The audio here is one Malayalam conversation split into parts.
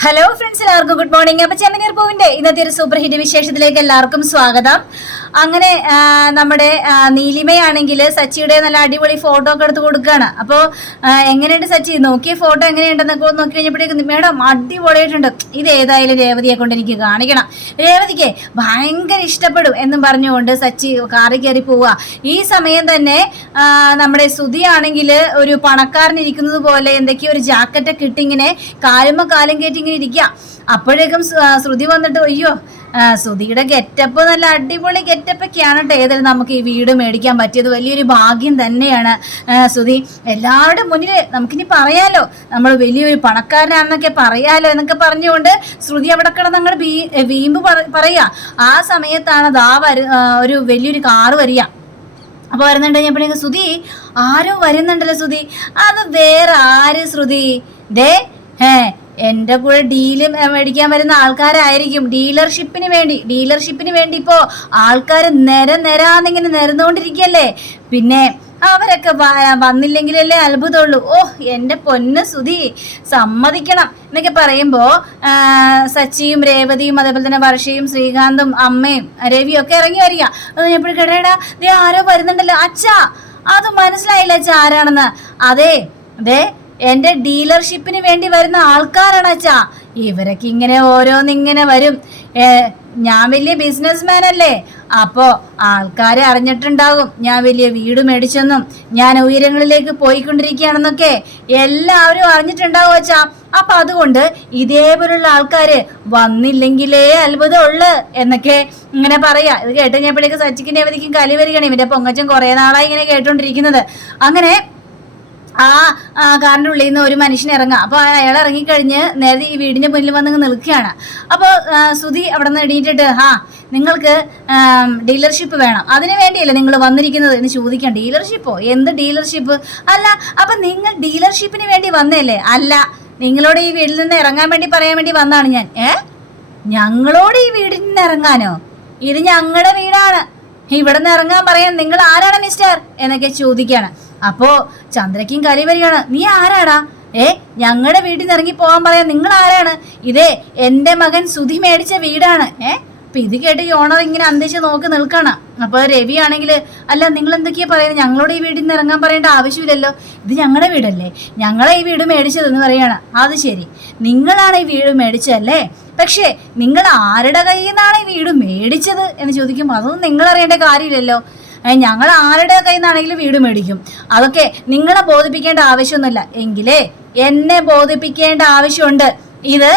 ഹലോ ഫ്രണ്ട്സ്, എല്ലാവർക്കും ഗുഡ് മോർണിംഗ്. അപ്പൊ ചെമ്മനീർ പൂവിന്റെ ഇന്നത്തെ ഒരു സൂപ്പർ ഹിറ്റ് വിശേഷത്തിലേക്ക് എല്ലാവർക്കും സ്വാഗതം. അങ്ങനെ നമ്മുടെ നീലിമയാണെങ്കിൽ സച്ചിയുടെ നല്ല അടിപൊളി ഫോട്ടോ ഒക്കെ എടുത്ത് കൊടുക്കുകയാണ്. അപ്പോൾ എങ്ങനെയുണ്ട് സച്ചി, നോക്കിയ ഫോട്ടോ എങ്ങനെയുണ്ടെന്നൊക്കെ നോക്കി കഴിഞ്ഞപ്പോഴേക്കും മേഡം അടിപൊളിയായിട്ടുണ്ട്, ഇത് ഏതായാലും രേവതിയെ കൊണ്ട് എനിക്ക് കാണിക്കണം, രേവതിക്ക് ഭയങ്കര ഇഷ്ടപ്പെടും എന്നും പറഞ്ഞുകൊണ്ട് സച്ചി കാറി കയറി പോവുക. ഈ സമയം തന്നെ നമ്മുടെ സുധി ആണെങ്കിൽ ഒരു പണക്കാരനിരിക്കുന്നത് പോലെ എന്തൊക്കെയോ ഒരു ജാക്കറ്റൊക്കെ ഇട്ടിങ്ങനെ കാലുമ്മ കാലും കയറ്റി ഇങ്ങനെ ഇരിക്കുക. അപ്പോഴേക്കും ശ്രുതി വന്നിട്ട് അയ്യോ, ശ്രുതിയുടെ ഗെറ്റപ്പ് നല്ല അടിപൊളി ഗെറ്റപ്പൊക്കെയാണ് കേട്ടോ. ഏതായാലും നമുക്ക് ഈ വീട് മേടിക്കാൻ പറ്റിയത് വലിയൊരു ഭാഗ്യം തന്നെയാണ് ശ്രുതി. എല്ലാവരുടെ മുന്നിൽ നമുക്കിനി പറയാലോ, നമ്മൾ വലിയൊരു പണക്കാരനാണെന്നൊക്കെ പറയാലോ എന്നൊക്കെ പറഞ്ഞുകൊണ്ട് ശ്രുതി അവിടെ കിടന്ന് അങ്ങോട്ട് വീമ്പ് പറയുക. ആ സമയത്താണ് ഒരു വലിയൊരു കാറ് വരിക. അപ്പോൾ വരുന്നുണ്ട് കഴിഞ്ഞപ്പോഴേക്കും ശ്രുതി, ആരോ വരുന്നുണ്ടല്ലോ ശ്രുതി, അത് വേറെ ആര് ശ്രുതി, ദേ എൻ്റെ കൂടെ ഡീല് മേടിക്കാൻ വരുന്ന ആൾക്കാരായിരിക്കും. ഡീലർഷിപ്പിന് വേണ്ടി ഇപ്പോൾ ആൾക്കാർ നിരന്നിങ്ങനെ നിരന്നുകൊണ്ടിരിക്കുകയല്ലേ. പിന്നെ അവരൊക്കെ വന്നില്ലെങ്കിലല്ലേ അത്ഭുതമുള്ളൂ. എൻ്റെ പൊന്ന് സുധി, സമ്മതിക്കണം എന്നൊക്കെ പറയുമ്പോൾ സച്ചിയും രേവതിയും അതേപോലെ തന്നെ വർഷയും ശ്രീകാന്തും അമ്മയും രവിയും ഒക്കെ ഇറങ്ങി വരിക. അത് എപ്പോഴും കേട്ടേടാ, ദേ ആരോ വരുന്നുണ്ടല്ലോ അച്ഛാ, അത് മനസ്സിലായില്ല അച്ഛാ ആരാണെന്ന്. അതെ എൻ്റെ ഡീലർഷിപ്പിന് വേണ്ടി വരുന്ന ആൾക്കാരാണ് അച്ഛാ. ഇവരൊക്കെ ഇങ്ങനെ ഓരോന്നിങ്ങനെ വരും. ഞാൻ വലിയ ബിസിനസ്മാൻ അല്ലേ, അപ്പോൾ ആൾക്കാരെ അറിഞ്ഞിട്ടുണ്ടാകും ഞാൻ വലിയ വീട് മേടിച്ചെന്നും ഞാൻ ഉയരങ്ങളിലേക്ക് പോയിക്കൊണ്ടിരിക്കുകയാണെന്നൊക്കെ എല്ലാവരും അറിഞ്ഞിട്ടുണ്ടാവും അച്ഛാ. അപ്പം അതുകൊണ്ട് ഇതേപോലുള്ള ആൾക്കാർ വന്നില്ലെങ്കിലേ അത്ഭുതമുള്ളു എന്നൊക്കെ ഇങ്ങനെ പറയാ. ഇത് കേട്ട് കഴിഞ്ഞപ്പോഴേക്ക് സച്ചിക്കും രേവതിക്കും കലി വരികയാണ്. ഇവൻ്റെ പൊങ്ങച്ചൻ കുറേ നാളായി ഇങ്ങനെ കേട്ടോണ്ടിരിക്കുന്നത്. അങ്ങനെ കാറിൻ്റെ ഉള്ളിൽ നിന്ന് ഒരു മനുഷ്യൻ ഇറങ്ങാം. അപ്പോൾ അയാൾ ഇറങ്ങിക്കഴിഞ്ഞ് നേരെ ഈ വീടിൻ്റെ മുന്നിൽ വന്ന് നിൽക്കുകയാണ്. അപ്പോൾ സുധി അവിടെ നിന്ന് എണീറ്റിട്ട് നിങ്ങൾക്ക് ഡീലർഷിപ്പ് വേണം, അതിനു വേണ്ടിയല്ലേ നിങ്ങൾ വന്നിരിക്കുന്നത് എന്ന് ചോദിക്കാം. ഡീലർഷിപ്പോ? എന്ത് ഡീലർഷിപ്പ്? അല്ല, അപ്പം നിങ്ങൾ ഡീലർഷിപ്പിന് വേണ്ടി വന്നല്ലേ? അല്ല, നിങ്ങളോട് ഈ വീട്ടിൽ നിന്ന് ഇറങ്ങാൻ വേണ്ടി പറയാൻ വേണ്ടി വന്നാണ് ഞാൻ. ഞങ്ങളോട് ഈ വീടിൽ നിന്ന് ഇറങ്ങാനോ? ഇത് ഞങ്ങളുടെ വീടാണ്, ഇവിടെ നിന്ന് ഇറങ്ങാൻ പറയാൻ നിങ്ങൾ ആരാണ് മിസ്റ്റർ എന്നൊക്കെ ചോദിക്കുകയാണ്. അപ്പോ ചന്ദ്രയ്ക്കും കലി വരികയാണ്. നീ ആരാടാ? ഞങ്ങളുടെ വീട്ടിൽ നിന്ന് ഇറങ്ങി പോകാൻ പറയാൻ നിങ്ങൾ ആരാണ്? ഇതേ എൻ്റെ മകൻ സുധി മേടിച്ച വീടാണ്. അപ്പൊ ഇത് കേട്ട് ഈ ഓണർ ഇങ്ങനെ അന്തിച്ച് നോക്കി നിൽക്കണം. അപ്പൊ രവി ആണെങ്കിൽ, അല്ല നിങ്ങൾ എന്തൊക്കെയാ പറയുന്നത്, ഞങ്ങളോട് ഈ വീട്ടിൽ നിന്ന് ഇറങ്ങാൻ പറയേണ്ട ആവശ്യമില്ലല്ലോ, ഇത് ഞങ്ങളുടെ വീടല്ലേ, ഞങ്ങളെ ഈ വീട് മേടിച്ചതെന്ന് പറയാണ്. അത് ശരി, നിങ്ങളാണ് ഈ വീട് മേടിച്ചതല്ലേ, പക്ഷേ നിങ്ങൾ ആരുടെ കയ്യിൽ നിന്നാണ് ഈ വീട് മേടിച്ചത് എന്ന് ചോദിക്കുമ്പോൾ അതൊന്നും നിങ്ങൾ അറിയേണ്ട കാര്യമില്ലല്ലോ. ഞങ്ങൾ ആരുടെ കയ്യിൽ നിന്നാണെങ്കിലും വീട് മേടിക്കും, അതൊക്കെ നിങ്ങളെ ബോധിപ്പിക്കേണ്ട ആവശ്യമൊന്നുമില്ല. എങ്കിലേ എന്നെ ബോധിപ്പിക്കേണ്ട ആവശ്യമുണ്ട്, ഇത്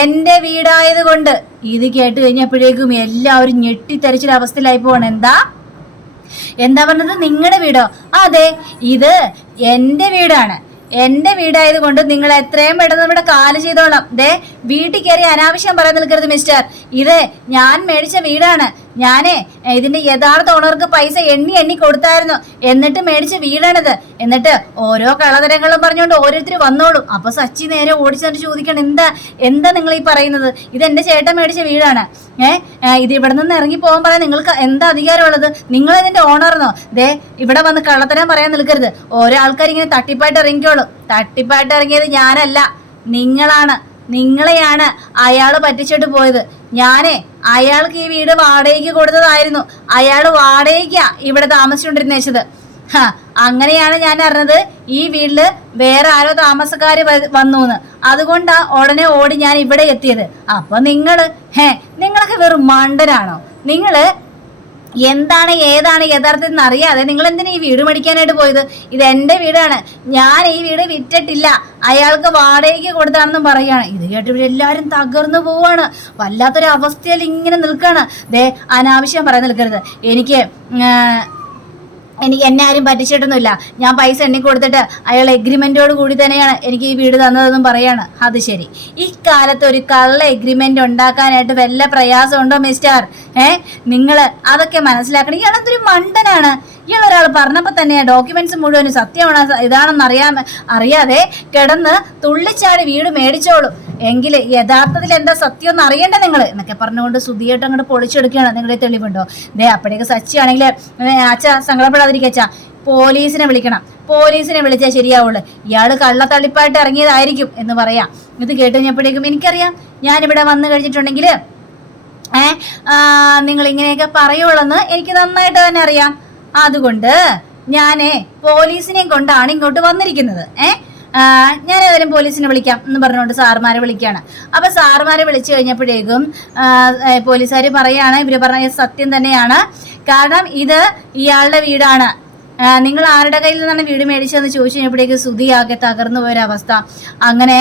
എൻ്റെ വീടായത് കൊണ്ട്. ഇത് കേട്ട് കഴിഞ്ഞപ്പോഴേക്കും എല്ലാവരും ഞെട്ടിത്തെറിച്ചൊരവസ്ഥയിലായി പോവാണ്. എന്താ പറഞ്ഞത്? നിങ്ങളുടെ വീടോ? അതെ, ഇത് എൻ്റെ വീടാണ്. എൻ്റെ വീടായത് കൊണ്ട് നിങ്ങൾ എത്രയും പെട്ടെന്ന് ഇവിടെ കാല് ചെയ്തോളാം. വീട്ടിൽ കയറി അനാവശ്യം പറയാൻ നിൽക്കരുത് മിസ്റ്റർ. ഇത് ഞാൻ മേടിച്ച വീടാണ്. ഞാനേ ഇതിന്റെ യഥാർത്ഥ ഓണർക്ക് പൈസ എണ്ണി കൊടുത്തായിരുന്നു, എന്നിട്ട് മേടിച്ച വീടാണിത്. എന്നിട്ട് ഓരോ കളതരങ്ങളും പറഞ്ഞുകൊണ്ട് ഓരോരുത്തർ വന്നോളും. അപ്പൊ സച്ചി നേരെ ഓടിച്ചിട്ട് ചോദിക്കണം, എന്താ നിങ്ങൾ ഈ പറയുന്നത്? ഇത് എന്റെ ചേട്ടൻ മേടിച്ച വീടാണ്. ഇത് ഇവിടെ നിന്ന് ഇറങ്ങി പോകാൻ പറയാൻ നിങ്ങൾക്ക് എന്താ അധികാരമുള്ളത്? നിങ്ങൾ ഇതിന്റെ ഓണർന്നോ? ഇവിടെ വന്ന് കള്ളത്തരം പറയാൻ നിൽക്കരുത്. ഓരോ ആൾക്കാർ ഇങ്ങനെ തട്ടിപ്പായിട്ട് ഇറങ്ങിക്കോളും. തട്ടിപ്പായിട്ട് ഇറങ്ങിയത് ഞാനല്ല, നിങ്ങളെയാണ് അയാൾ പറ്റിച്ചിട്ട് പോയത്. അയാൾക്ക് ഈ വീട് വാടകയ്ക്ക് കൊടുത്തതായിരുന്നു. അയാൾ വാടകയ്ക്കാ ഇവിടെ താമസിച്ചുകൊണ്ടിരുന്നത്. അങ്ങനെയാണ് ഞാൻ അറിഞ്ഞത് ഈ വീട്ടില് വേറെ ആരോ താമസക്കാര് വന്നു. അതുകൊണ്ടാ ഉടനെ ഓടി ഞാൻ ഇവിടെ എത്തിയത്. അപ്പൊ നിങ്ങളൊക്കെ വെറും മണ്ടനാണോ? നിങ്ങള് എന്താണ് ഏതാണ് യഥാർത്ഥത്തിൽ അറിയാതെ നിങ്ങൾ എന്തിനാ ഈ വീട് മേടിക്കാനായിട്ട് പോയത്? ഇത് എൻ്റെ വീടാണ്, ഞാൻ ഈ വീട് വിറ്റിട്ടില്ല, അയാൾക്ക് വാടകയ്ക്ക് കൊടുത്താണെന്നും പറയുകയാണ്. ഇത് കേട്ട് എല്ലാവരും തകർന്നു പോവാണ്. വല്ലാത്തൊരു അവസ്ഥയിൽ ഇങ്ങനെ നിൽക്കുകയാണ്. അനാവശ്യം പറയാൻ നിൽക്കരുത്. എന്നെ ആരും പറ്റിച്ചിട്ടൊന്നുമില്ല. ഞാൻ പൈസ എണ്ണി കൊടുത്തിട്ട് അയാൾ എഗ്രിമെന്റോട് കൂടി തന്നെയാണ് എനിക്ക് ഈ വീട് തന്നതെന്നും പറയാണ്. അത് ശരി, ഈ കാലത്ത് ഒരു കള്ള എഗ്രിമെന്റ് ഉണ്ടാക്കാനായിട്ട് വല്ല പ്രയാസമുണ്ടോ മിസ്റ്റർ? നിങ്ങൾ അതൊക്കെ മനസ്സിലാക്കണം. ഇയാളെന്തൊരു മണ്ടനാണ്. ഇയാളൊരാൾ പറഞ്ഞപ്പോൾ തന്നെ ഡോക്യുമെന്റ്സ് മുഴുവനും സത്യമാണ് ഇതാണെന്ന് അറിയാതെ കിടന്ന് തുള്ളിച്ചാടി വീട് മേടിച്ചോളൂ. എങ്കിൽ യഥാർത്ഥത്തിൽ എന്താ സത്യം എന്ന് അറിയണ്ടേ നിങ്ങൾ എന്നൊക്കെ പറഞ്ഞുകൊണ്ട് സുധിയായിട്ട് അങ്ങോട്ട് പൊളിച്ചെടുക്കുകയാണ്. നിങ്ങളുടെ തെളിവുണ്ടോ? അപ്പോഴേക്ക് സച്ചി ആണെങ്കിൽ അച്ഛ സങ്കടപ്പെടാതിരിക്കച്ചാ, പോലീസിനെ വിളിക്കണം, പോലീസിനെ വിളിച്ചാൽ ശരിയാവുള്ളൂ, ഇയാൾ കള്ളത്തള്ളിപ്പായിട്ട് ഇറങ്ങിയതായിരിക്കും എന്ന് പറയാം. ഇത് കേട്ട് കഴിഞ്ഞപ്പോഴേക്കും എനിക്കറിയാം ഞാനിവിടെ വന്നു കഴിഞ്ഞിട്ടുണ്ടെങ്കിൽ നിങ്ങൾ ഇങ്ങനെയൊക്കെ പറയുള്ളെന്ന് എനിക്ക് നന്നായിട്ട് തന്നെ അറിയാം. അതുകൊണ്ട് ഞാനേ പോലീസിനെയും കൊണ്ടാണ് ഇങ്ങോട്ട് വന്നിരിക്കുന്നത്. ഞാൻ ഏതായാലും പോലീസിനെ വിളിക്കാം എന്ന് പറഞ്ഞുകൊണ്ട് സാറുമാരെ വിളിക്കുകയാണ്. അപ്പൊ സാറുമാരെ വിളിച്ചു കഴിഞ്ഞപ്പോഴേക്കും പോലീസുകാർ പറയാണ്, ഇവര് പറഞ്ഞ സത്യം തന്നെയാണ്, കാരണം ഇത് ഇയാളുടെ വീടാണ്, നിങ്ങൾ ആരുടെ കയ്യിൽ നിന്നാണ് വീട് മേടിച്ചതെന്ന് ചോദിച്ചു കഴിഞ്ഞപ്പോഴേക്കും സുധിയാകെ തകർന്നു പോയൊരവസ്ഥ. അങ്ങനെ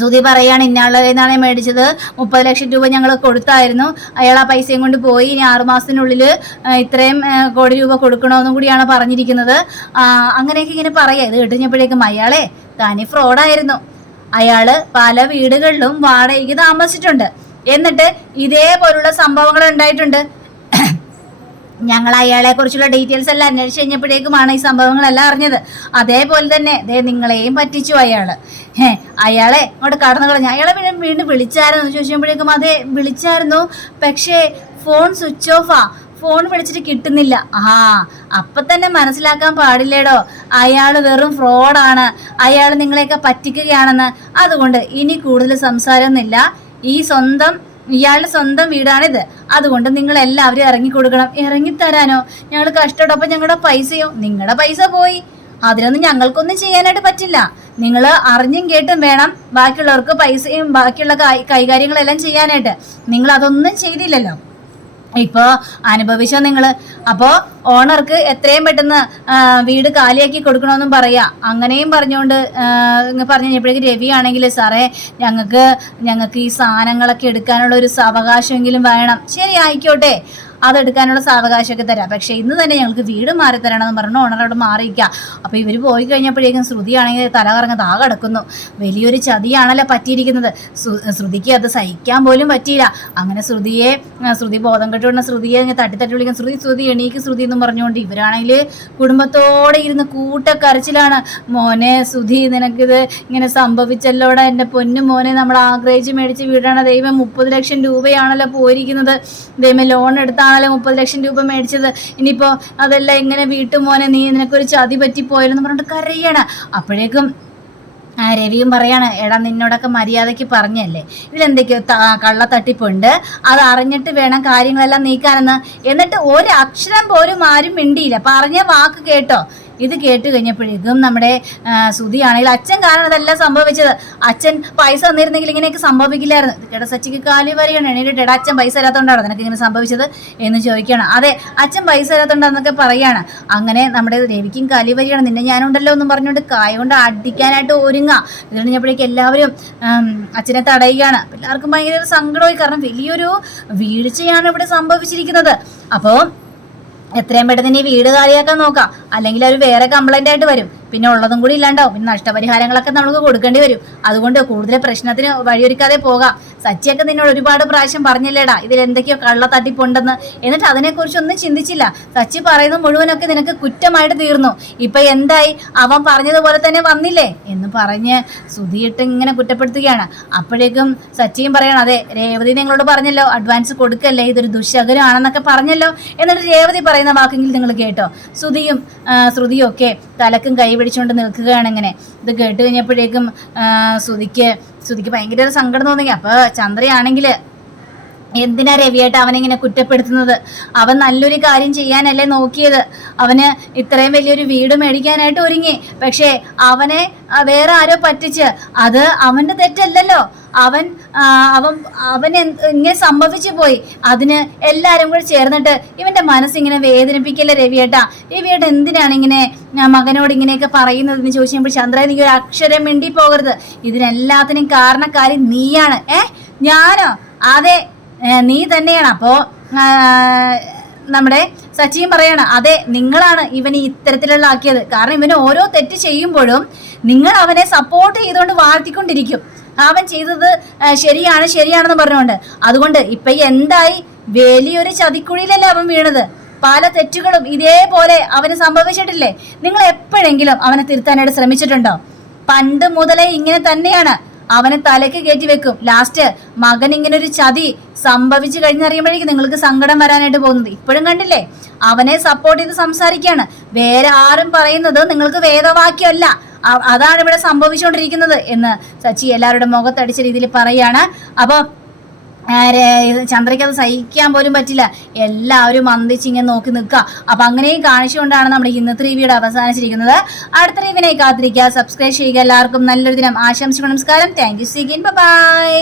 സുധി പറയാണ്, ഇന്നയാളുടെ കയ്യിൽ നിന്നാണ് മേടിച്ചത്, 30 ലക്ഷം രൂപ ഞങ്ങൾ കൊടുത്തായിരുന്നു, അയാൾ ആ പൈസയും കൊണ്ട് പോയി, ഇനി 6 മാസത്തിനുള്ളിൽ ഇത്രയും കോടി രൂപ കൊടുക്കണമെന്നും കൂടിയാണ് പറഞ്ഞിരിക്കുന്നത്. അങ്ങനെയൊക്കെ ഇങ്ങനെ പറയാം. ഇത് കേട്ടുകഴിഞ്ഞപ്പോഴേക്കും അയാളെ തനി ഫ്രോഡായിരുന്നു, അയാള് പല വീടുകളിലും വാടകയ്ക്ക് താമസിച്ചിട്ടുണ്ട്, എന്നിട്ട് ഇതേപോലുള്ള സംഭവങ്ങൾ ഉണ്ടായിട്ടുണ്ട്. ഞങ്ങൾ അയാളെ കുറിച്ചുള്ള ഡീറ്റെയിൽസ് എല്ലാം അന്വേഷിച്ച് കഴിഞ്ഞപ്പോഴേക്കുമാണ് ഈ സംഭവങ്ങളെല്ലാം അറിഞ്ഞത്. അതേപോലെ തന്നെ നിങ്ങളെയും പറ്റിച്ചു അയാള്. അയാളെ അങ്ങോട്ട് കടന്നു കളഞ്ഞു. അയാളെ വീണ്ടും വിളിച്ചായിരുന്നു ചോദിച്ചപ്പോഴേക്കും അതെ വിളിച്ചായിരുന്നു, പക്ഷേ ഫോൺ സ്വിച്ച് ഓഫാ, ഫോൺ വിളിച്ചിട്ട് കിട്ടുന്നില്ല. അപ്പൊ തന്നെ മനസ്സിലാക്കാൻ പാടില്ലേടോ അയാൾ വെറും ഫ്രോഡാണ്, അയാൾ നിങ്ങളെയൊക്കെ പറ്റിക്കുകയാണെന്ന്. അതുകൊണ്ട് ഇനി കൂടുതൽ സംസാരമൊന്നുമില്ല, ഇയാളുടെ സ്വന്തം വീടാണിത്, അതുകൊണ്ട് നിങ്ങൾ എല്ലാവരും ഇറങ്ങിക്കൊടുക്കണം. ഇറങ്ങിത്തരാനോ? ഞങ്ങൾ കഷ്ടപ്പെട്ടപ്പോൾ ഞങ്ങളുടെ പൈസയോ? നിങ്ങളുടെ പൈസ പോയി, അതിനൊന്നും ഞങ്ങൾക്കൊന്നും ചെയ്യാനായിട്ട് പറ്റില്ല. നിങ്ങൾ അറിഞ്ഞും കേട്ടും വേണം ബാക്കിയുള്ളവർക്ക് പൈസയും ബാക്കിയുള്ള കൈകാര്യങ്ങളെല്ലാം ചെയ്യാനായിട്ട്. നിങ്ങൾ അതൊന്നും ചെയ്തില്ലല്ലോ, ഇപ്പോ അനുഭവിച്ചോ നിങ്ങള്. അപ്പോ ഓണർക്ക് എത്രയും പെട്ടെന്ന് വീട് കാലിയാക്കി കൊടുക്കണമെന്നും പറയാ. അങ്ങനെയും പറഞ്ഞുകൊണ്ട് പറഞ്ഞു കഴിഞ്ഞപ്പോഴേക്ക് രവി ആണെങ്കിൽ സാറേ ഞങ്ങൾക്ക് ഈ സാധനങ്ങളൊക്കെ എടുക്കാനുള്ള ഒരു സാവകാശമെങ്കിലും വേണം. ശരി ആയിക്കോട്ടെ, അതെടുക്കാനുള്ള സാവകാശമൊക്കെ തരാം, പക്ഷെ ഇന്ന് തന്നെ ഞങ്ങൾക്ക് വീട് മാറി തരണമെന്ന് പറഞ്ഞു ഓണറോട് മാറിയിക്കുക. അപ്പോൾ ഇവർ പോയി കഴിഞ്ഞപ്പോഴേക്കും ശ്രുതിയാണെങ്കിൽ തലകറങ്ങ് കിടക്കുന്നു. വലിയൊരു ചതിയാണല്ലോ പറ്റിയിരിക്കുന്നത്. ശ്രുതിക്ക് അത് സഹിക്കാൻ പോലും പറ്റിയില്ല. അങ്ങനെ ശ്രുതി ബോധം കെട്ടുകൊണ്ട ശ്രുതിയെ തട്ടി വിളിക്കാൻ, ശ്രുതി എണീക്ക് ശ്രുതി എന്നും പറഞ്ഞുകൊണ്ട് ഇവരാണെങ്കിൽ കുടുംബത്തോടെ ഇരുന്ന് കൂട്ടക്കരച്ചിലാണ്. മോനെ ശ്രുതി, നിനക്കിത് ഇങ്ങനെ സംഭവിച്ചല്ലോടെ, എൻ്റെ പൊന്നു മോനെ, നമ്മൾ ആഗ്രഹിച്ച് മേടിച്ച് വീടാണ്, ദൈവം 30 ലക്ഷം രൂപയാണല്ലോ പോയിരിക്കുന്നത്, ദൈവം ലോൺ എടുത്ത 30 ലക്ഷം രൂപ മേടിച്ചത്, ഇനിയിപ്പോ അതെല്ലാം എങ്ങനെ വീട്ടുമോനെ, നിനക്കൊരു ചതി പറ്റിപ്പോയെന്ന് പറഞ്ഞിട്ട് കരയാണ്. അപ്പോഴേക്കും രവിയും പറയാണ്, എടാ നിന്നോടൊക്കെ മര്യാദയ്ക്ക് പറഞ്ഞല്ലേ, ഇതിലെന്തൊക്കെയോ കള്ളത്തട്ടിപ്പുണ്ട്, അത് അറിഞ്ഞിട്ട് വേണം കാര്യങ്ങളെല്ലാം നീക്കാനെന്ന്. എന്നിട്ട് ഒരു അക്ഷരം പോലും ആരും മിണ്ടിയില്ല, പറഞ്ഞ വാക്ക് കേട്ടോ. ഇത് കേട്ട് കഴിഞ്ഞപ്പോഴേക്കും നമ്മുടെ ശ്രുതിയാണെങ്കിൽ അച്ഛൻ കാരണം ഇതെല്ലാം സംഭവിച്ചത്, അച്ഛൻ പൈസ തന്നിരുന്നെങ്കിൽ ഇങ്ങനെയൊക്കെ സംഭവിക്കില്ലായിരുന്നു. കേട്ട സച്ചിക്ക് കാലി വരികയാണ്, എണീറ്റ് എടാ അച്ഛൻ പൈസ തരാത്തോണ്ടാണ് നിനക്ക് ഇങ്ങനെ സംഭവിച്ചത് എന്ന് ചോദിക്കുകയാണ്. അതെ അച്ഛൻ പൈസ തരാത്തോണ്ടാന്നൊക്കെ പറയാണ്. അങ്ങനെ നമ്മുടെ രവിക്കും കാലി വരികയാണ്, നിന്നെ ഞാനുണ്ടല്ലോ എന്നും പറഞ്ഞുകൊണ്ട് കായ കൊണ്ട് അടിക്കാനായിട്ട് ഒരുങ്ങാം. ഇത് കഴിഞ്ഞപ്പോഴേക്കും എല്ലാവരും അച്ഛനെ തടയുകയാണ്. എല്ലാവർക്കും ഭയങ്കര സങ്കടമായി, കാരണം വലിയൊരു വീഴ്ചയാണ് ഇവിടെ സംഭവിച്ചിരിക്കുന്നത്. അപ്പോൾ എത്രയും പെട്ടെന്ന് ഇനി വീട് കാലിയാക്കാൻ നോക്കാം, അല്ലെങ്കിൽ അവർ വേറെ കംപ്ലൈന്റ് ആയിട്ട് വരും, പിന്നെ ഉള്ളതും കൂടി ഇല്ലാണ്ടാവും, പിന്നെ നഷ്ടപരിഹാരങ്ങളൊക്കെ നമുക്ക് കൊടുക്കേണ്ടി വരും. അതുകൊണ്ട് കൂടുതൽ പ്രശ്നത്തിന് വഴിയൊരുക്കാതെ പോകാം. സച്ചിയൊക്കെ നിന്നോട് ഒരുപാട് പ്രാവശ്യം പറഞ്ഞില്ലേടാ ഇതിൽ എന്തൊക്കെയോ കള്ളത്തട്ടിപ്പുണ്ടെന്ന്, എന്നിട്ട് അതിനെക്കുറിച്ചൊന്നും ചിന്തിച്ചില്ല. സച്ചി പറയുന്നത് മുഴുവനൊക്കെ നിനക്ക് കുറ്റമായിട്ട് തീർന്നു. ഇപ്പൊ എന്തായി, അവൻ പറഞ്ഞതുപോലെ തന്നെ വന്നില്ലേ എന്ന് പറഞ്ഞ് ശ്രുതിയിട്ട് ഇങ്ങനെ കുറ്റപ്പെടുത്തുകയാണ്. അപ്പോഴേക്കും സച്ചിയും പറയണം, അതെ രേവതി നിങ്ങളോട് പറഞ്ഞല്ലോ അഡ്വാൻസ് കൊടുക്കല്ലേ, ഇതൊരു ദുശകരമാണെന്നൊക്കെ പറഞ്ഞല്ലോ, എന്നിട്ട് രേവതി പറയുന്ന വാക്കെങ്കിൽ നിങ്ങൾ കേട്ടോ. ശ്രുതിയും ഒക്കെ തലക്കും കൈ പിടിച്ചുകൊണ്ട് നിൽക്കുകയാണ്. ഇങ്ങനെ ഇത് കേട്ട് കഴിഞ്ഞപ്പോഴേക്കും ശ്രുതിക്ക് ഭയങ്കര സങ്കടം തോന്നി. അപ്പൊ ചന്ദ്രയാണെങ്കിൽ എന്തിനാ രവിയായിട്ട് അവനിങ്ങനെ കുറ്റപ്പെടുത്തുന്നത്, അവൻ നല്ലൊരു കാര്യം ചെയ്യാനല്ലേ നോക്കിയത്, അവന് ഇത്രയും വലിയൊരു വീട് മേടിക്കാനായിട്ട് ഒരുങ്ങി, പക്ഷേ അവനെ വേറെ ആരോ പറ്റിച്ച്, അത് അവൻ്റെ തെറ്റല്ലല്ലോ, അവൻ ഇങ്ങനെ സംഭവിച്ചു പോയി. അതിന് എല്ലാവരും കൂടെ ചേർന്നിട്ട് ഇവന്റെ മനസ്സിങ്ങനെ വേദനിപ്പിക്കല്ലേ രവിയേട്ടാ, എന്തിനാണ് ഇങ്ങനെ മകനോട് ഇങ്ങനെയൊക്കെ പറയുന്നതെന്ന് ചോദിച്ചപ്പോൾ ചന്ദ്ര നീ ഒരു അക്ഷരം മിണ്ടി പോകരുത്, ഇതിനെല്ലാത്തിനും കാരണക്കാരി നീയാണ്. ഞാനോ? അതെ നീ തന്നെയാണ്. അപ്പോ നമ്മുടെ സച്ചിയും പറയാണ്, അതെ നിങ്ങളാണ് ഇവന് ഇത്തരത്തിലുള്ള ആക്കിയത്, കാരണം ഇവന് ഓരോ തെറ്റ് ചെയ്യുമ്പോഴും നിങ്ങൾ അവനെ സപ്പോർട്ട് ചെയ്തുകൊണ്ട് വാഴ്ത്തിക്കൊണ്ടിരിക്കും, അവൻ ചെയ്തത് ശരിയാണെന്ന് പറഞ്ഞുകൊണ്ട്. അതുകൊണ്ട് ഇപ്പൊ എന്തായി, വലിയൊരു ചതിക്കുഴിയിലല്ലേ അവൻ വീണത്, പല തെറ്റുകളും ഇതേപോലെ അവന് സംഭവിച്ചിട്ടില്ലേ. നിങ്ങൾ എപ്പോഴെങ്കിലും അവനെ തിരുത്താനായിട്ട് ശ്രമിച്ചിട്ടുണ്ടോ? പണ്ട് മുതലേ ഇങ്ങനെ തന്നെയാണ്. അവനെ തലയ്ക്ക് കയറ്റി വെക്കും. ലാസ്റ്റ് മകൻ ഇങ്ങനെ ഒരു ചതി സംഭവിച്ചു കഴിഞ്ഞറിയുമ്പോഴേക്കും നിങ്ങൾക്ക് സങ്കടം വരാനായിട്ട് പോകുന്നത്. ഇപ്പോഴും കണ്ടില്ലേ, അവനെ സപ്പോർട്ട് ചെയ്ത് സംസാരിക്കുകയാണ്. വേറെ ആരും പറയുന്നത് നിങ്ങൾക്ക് വേദവാക്യമല്ല, അതാണ് ഇവിടെ സംഭവിച്ചുകൊണ്ടിരിക്കുന്നത് എന്ന് സച്ചി എല്ലാവരുടെ മുഖത്തടിച്ച രീതിയിൽ പറയാണ്. അപ്പൊ ചന്ദ്രയ്ക്ക് അത് സഹിക്കാൻ പോലും പറ്റില്ല. എല്ലാവരും മന്ദിച്ചിങ്ങനെ നോക്കി നിൽക്കുക. അപ്പൊ അങ്ങനെയും കാണിച്ചുകൊണ്ടാണ് നമ്മുടെ ഇന്നത്തെ റിവ്യൂടെ അവസാനിച്ചിരിക്കുന്നത്. അടുത്ത റിവ്യൂവിനെ കാത്തിരിക്കുക, സബ്സ്ക്രൈബ് ചെയ്യുക. എല്ലാവർക്കും നല്ലൊരു ദിനം ആശംസിക്കണം. നമസ്കാരം. Thank you. See again. By.